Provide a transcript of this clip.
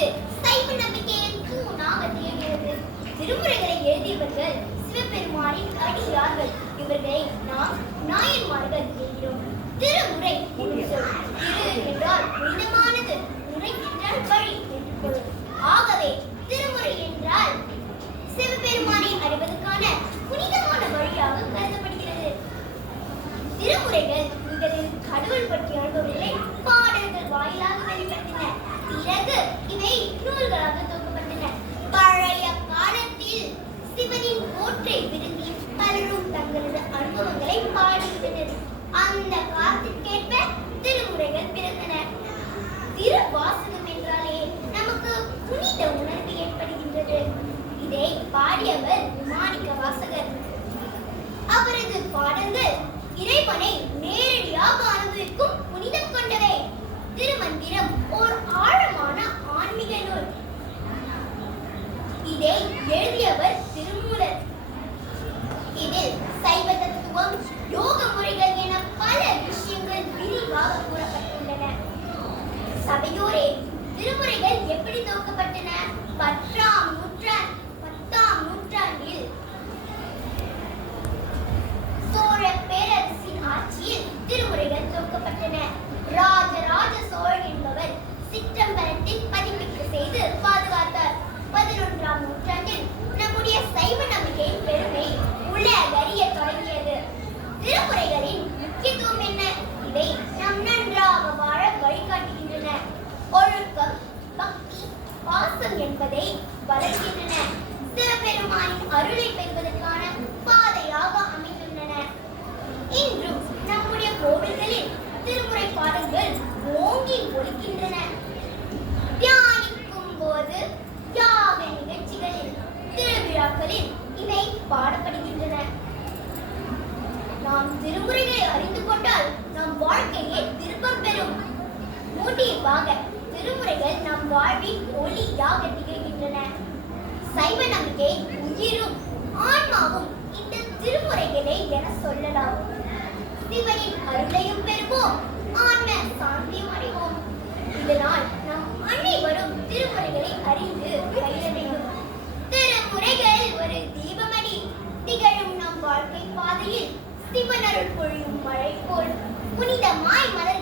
நமது சைவ நம்பிக்கையின் தூணாக திகழ்கிறது. திருமுறைகளை எழுதியவர்கள் சிவபெருமானின் அடியார்கள். இவர்களை நாம் நாயன்மார்கள் என்கிறோம். திருமுறை திரு என்றால் புனிதமானது, முறை என்றால் வழி என்று பொருள். ஆகவே திருமுறை என்றால் சிவபெருமானை அறிவதற்கான புனிதமான வழியாக கருதப்படுகிறது. திருமுறைகள் முதலில் கடவுள் பற்றிய அனுபவங்களை பாடல்கள் வாயிலாக வெளிப்படுத்தின. பிறகு இவை நூல்களாக தொகுக்கப்பட்டன. பழைய காலத்தில் சிவனின் போற்றை விரும்பி பலரும் தங்களது அனுபவங்களை பாடுகின்றனர். அந்த காலத்திற்கேற்ப திருமுறைகள் பிறந்தன. திருவாசகம் என்றாலே நமக்கு புனித உணர்வு ஏற்படுகின்றது. இதை பாடியவர் மாணிக்க வாசகர். அவரது பாடல்கள் இறைவனை நேரடியாக அனுபவிக்கும் புனிதம் கொண்டவை. திருமந்திரம் ஓர் ஆழமான ஆன்மீக நூல். இதை எழுதியவர் திருமூலர். இதில் சைவ தத்துவம், யோக முறைகள் என பல விஷயங்கள் விரிவாக கூறப்பட்டுள்ளன. சபையோரே, திருமுறைகள் எப்படி தொகுக்கப்பட்டன? 10ஆம் நூற்றாண்டில் சோழ பேரரசின் ஆட்சியில் திருமுறைகள் தொகுக்கப்பட்டன. ராஜராஜ சோழன் என்பவர் சிற்றம்பலத்தில் பதிப்பிப்பு செய்து பாதுகாத்தார். 11ஆம் நூற்றாண்டில் நம்முடைய சைவ நம்பிக்கையின் பெருமை உலகறிய தொடங்கியது. திருமுறைகளின் முக்கியத்துவம் என்ன? இவை நம் நன்றாக வாழ வழிகாட்டுகின்றன. ஒழுக்கம், பக்தி, பாசம் என்பதை வளர்க்கின்றன. சிவபெருமானின் அருளை பெறுவதற்கான பாதையாக அமைந்துள்ளன. இன்றும் நம்முடைய கோவில்களில் திருமுறை பாடல்கள் ஓங்கி ஒலிக்கின்றன. தியானிக்கும் போது, யாக நிகழ்ச்சிகளில், திருவிழாக்களில் இவை பாடப்படுகின்றன. நாம் திருமுறைகளை அறிந்து கொண்டால் நம் வாழ்க்கையே திருப்பம் பெறும். முடிவாக திருமுறைகள் நம் வாழ்வின் ஒளியாக திகழ்கின்றன. சைவ நம்பிக்கை உயிரும் ஆன்மாவும் இந்த திருமுறைகளே என சொல்லலாம். சிவனின் அருளையும் பெறுவோம், ஆன்ம சாந்தியும் அடைவோம். இதனால் நாம் அனைவரும் திருமுறைகளை அறிந்து பயில வேண்டும். திருமுறைகள் ஒரு தீபமணி, திகழும் நம் வாழ்க்கை பாதையில் சிவனருள் பொழியும் மழை போல் புனிதமாய் மலர்